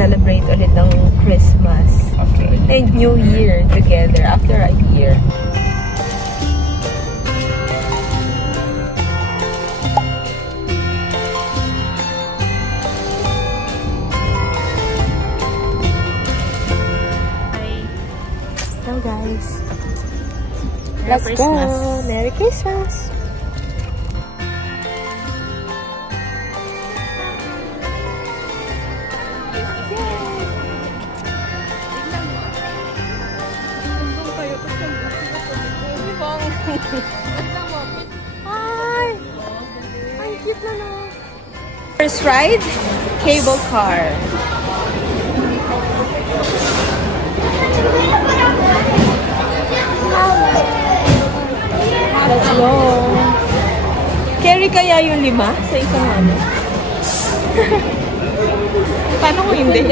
Celebrate ulit ng Christmas and New Year together after a year. Hello guys. Let's go. Merry Christmas. Hi! Ang cute na no. First ride, cable car. Let's go. Carry kaya yung 5 sa isang ano? Paano kung hindi?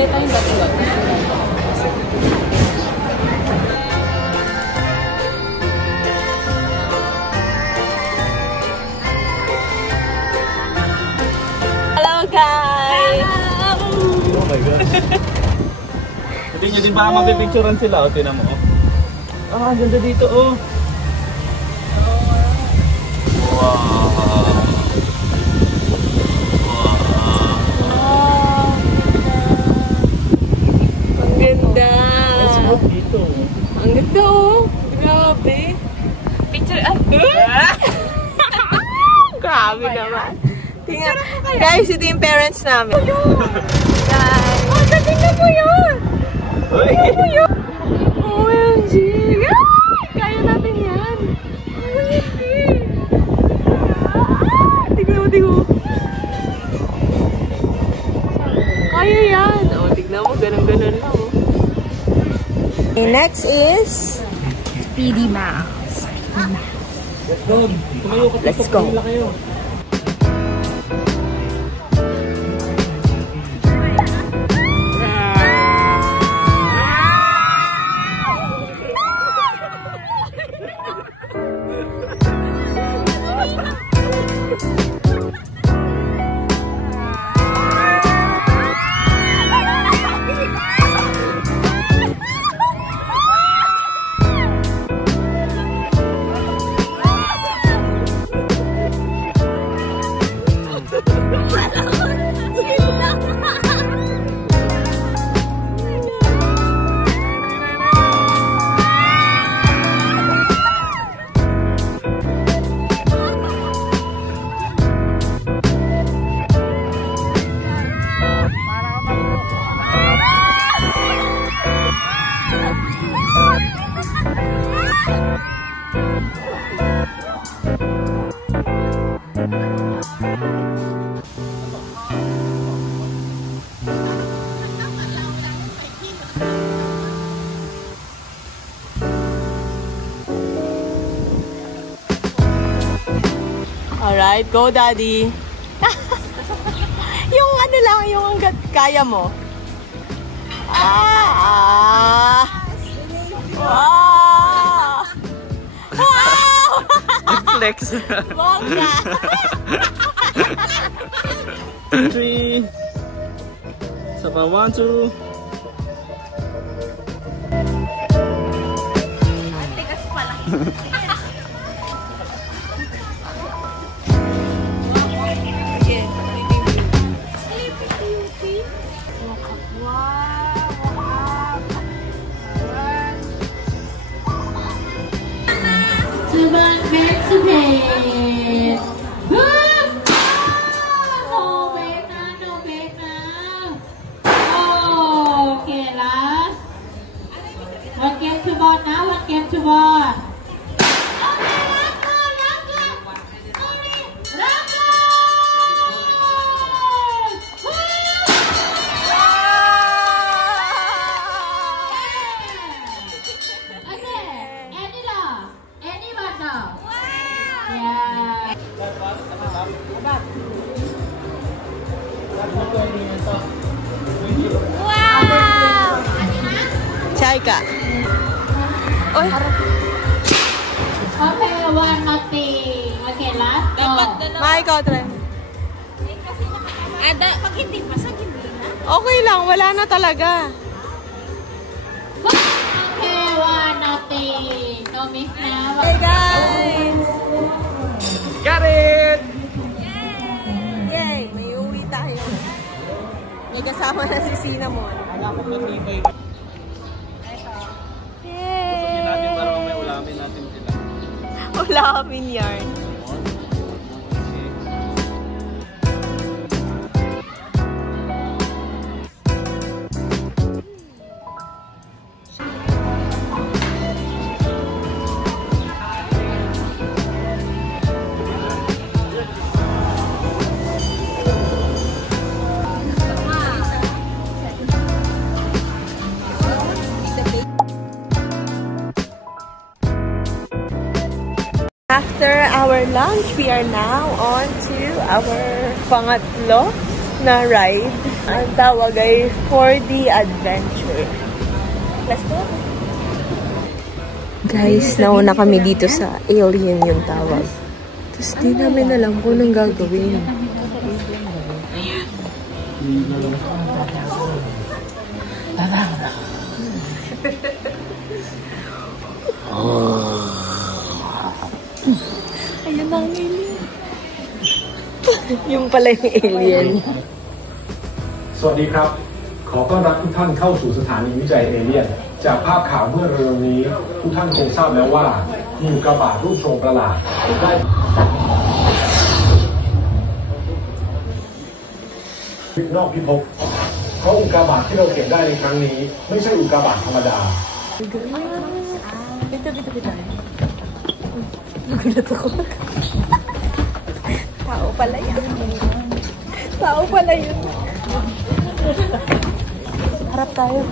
Guys! Oh my gosh. Hindi nyo din ba mapipicturean sila? O, tinan mo. Ah, ganda dito oh. Wow. Wow. Ang ganda. Let's go dito. Ang ganda oh. Grabe. Picture. Grabe naman. Tingnan. Guys, ito yung parents namin. Guys. Oh, tingnan mo yun! Tingnan mo yun! OMG! Kaya natin yan! Tingnan mo. Kaya yan! O, tignan mo. Ganun-ganun lang. Next is Speedy Mouse. Let's go. Alright, go daddy. Yung ano lang, yung hanggat kaya mo. Wow! Wow! Flex. Bongga! 3. Saba 1, 2. Tigas pala. Okay, last. One game to ball now, one game to ball. Wow! Chay ka. Oy. Okay, 1-0. Okay, last go. May ikaw, try. Ada, pag hindi pa, sa hindi na. Okay lang, wala na talaga. Okay, 1-0. No miss na. Hey guys! Got it! Yay! May uwi tayo. May kasama na si Cinnamon. Wala akong matibay. Yay! Gusto natin para may ulamin natin sila. Ulamin yarn. After our lunch, we are now on to our pangatlo na ride. Ang tawag ay 4D Adventure. Let's go! Guys, nauna kami dito sa Alien yung tawag. Tapos di namin alam kung anong gagawin. Ayun ang alien. Yung pala yung alien. สวัสดีครับ ขอต้อนรับทุกท่านเข้าสู่สถานีวิจัยเอเลี่ยน จากภาพข่าวเมื่อเร็วนี้ ทุกท่านคงทราบแล้วว่ามีอุกกาบาตรูปทรงประหลาดได้นอกพิภพเพราะอุกกาบาตที่เราเก็บได้ในครั้งนี้ ไม่ใช่อุกกาบาตธรรมดา Nagulat ako. Tao pala yan. Tao pala yun. Harap tayo.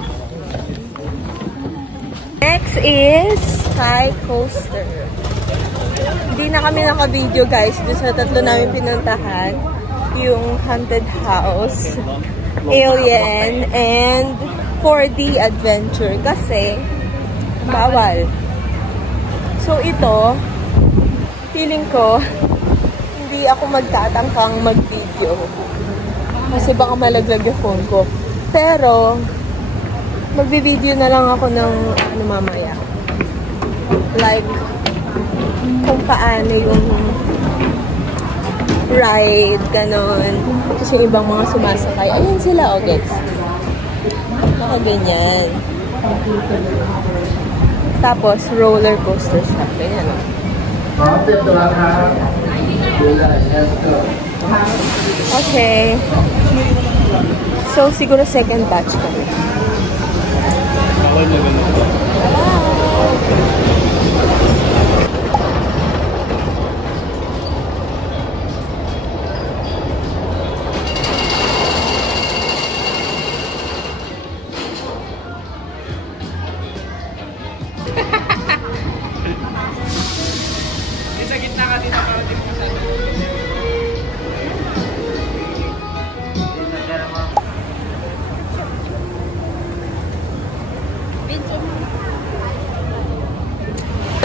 Next is Sky Coaster. Hindi na kami naka-video guys. Doon sa tatlo namin pinuntahan. Yung Haunted House, Alien, and 4D Adventure. Kasi, bawal. So ito, feeling ko, hindi ako magtatangkang mag-video. Kasi baka malaglag yung phone ko. Pero, magbi-video na lang ako ng ano mamaya. Like, kung paano yung ride, ganon. Tapos yung ibang mga sumasakay. Ayun sila, okay. Nakaganyan. Tapos, roller coaster siya. Ganyan, o. Okay. So, siguro second batch kami.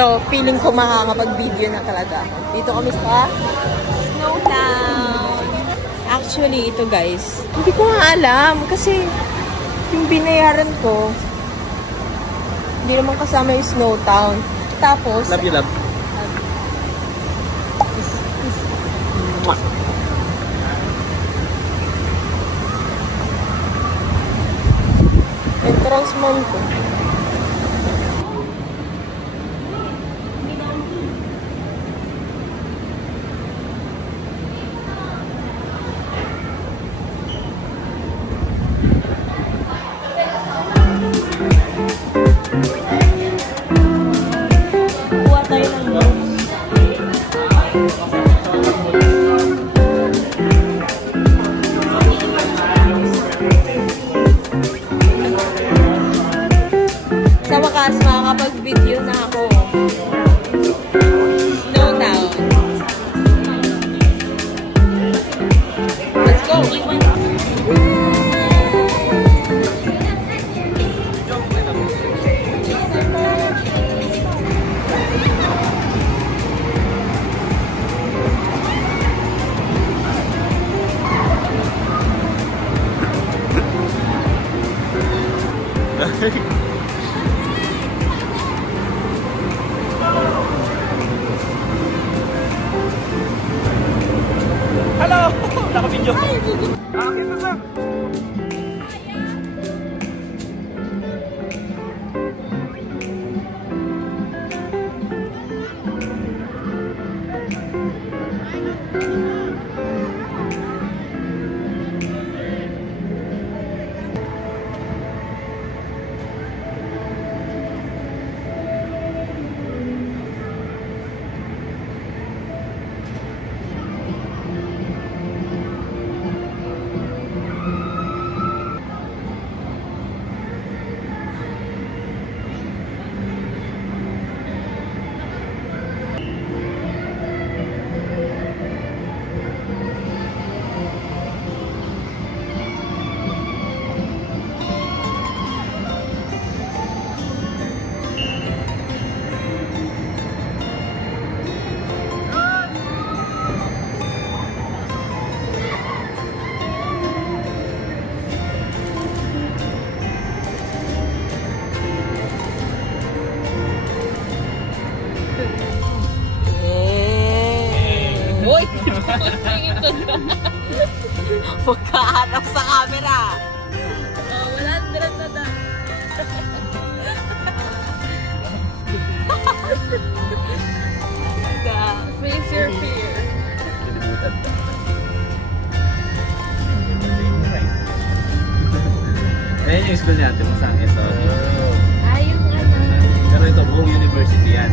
So, feeling ko makakapag-video na talaga. Dito kami sa Snowtown. Actually, ito guys, hindi ko nga alam kasi yung binayaran ko, hindi naman kasama yung Snowtown. Tapos, Love you, love. entrance man ko. Kuha tayo ng notes. Sa wakas, makakapag-video na ako. Snowtown. Let's go! Pagkahanap sa camera. Wala, dala. Face your fear. Ayan yung school natin, masang ito. Yung ano. Pero ito, buong university yan.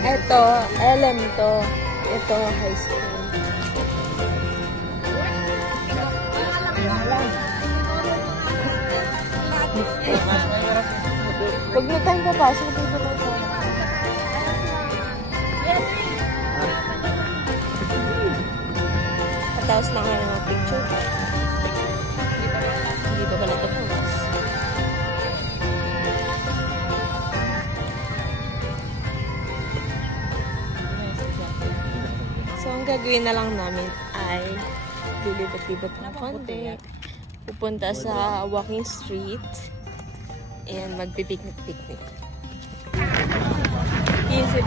Ito, LM to. Ito, high school. Huwag na tayong papasok dito lang sa Tapos na nga ng picture. Hindi pa pala tapos. So, ang gagawin na lang namin ay lilibot-libot ng konti. Pupunta sa walking street and magpipiknik-piknik. Easy.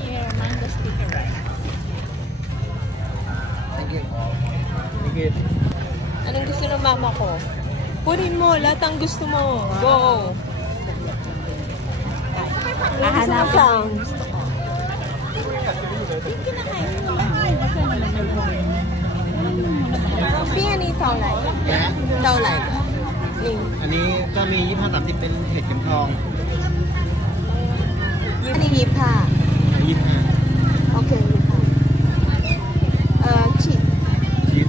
Here, mango sticker rice. Sige. Anong gusto ng mama ko? Punin mo, lahat ang gusto mo. Go! Hahanapin.พี่อันนี้เท่าไหร่เท่าไหร่ลิง อันนี้ก็มี25-30เป็นเห็ดเข็มทอง อันนี้25 25 โอเค25ชีส ชีส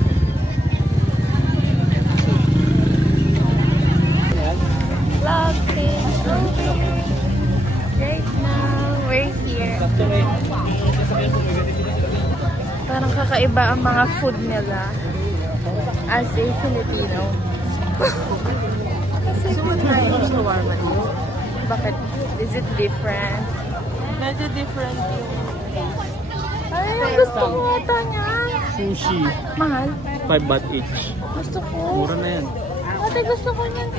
Right now, we're here. Parang kakaiba ang mga food nila as a Filipino. Gusto mo try yung shawarma? Bakit? Is it different? Medyo different yung Ay, gusto ko ito niya. Sushi. Mahal. 5 baht each. Gusto ko. Mura na yan. Ate, gusto ko niyan.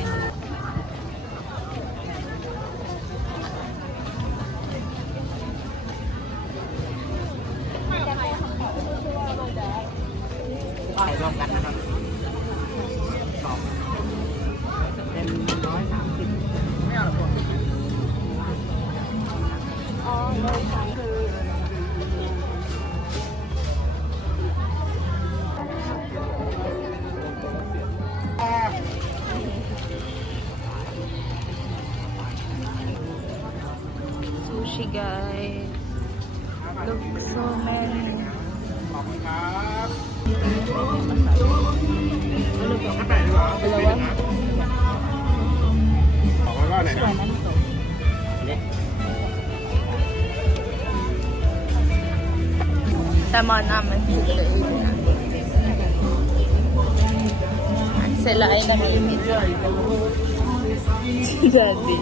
Sushi, guys. Look, so many. Tama naman sila. At sila ay namimit. Si Daddy.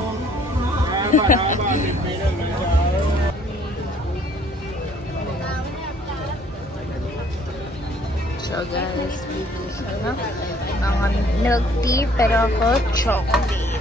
So guys, bibili sila ng milk tea pero ako chocolate.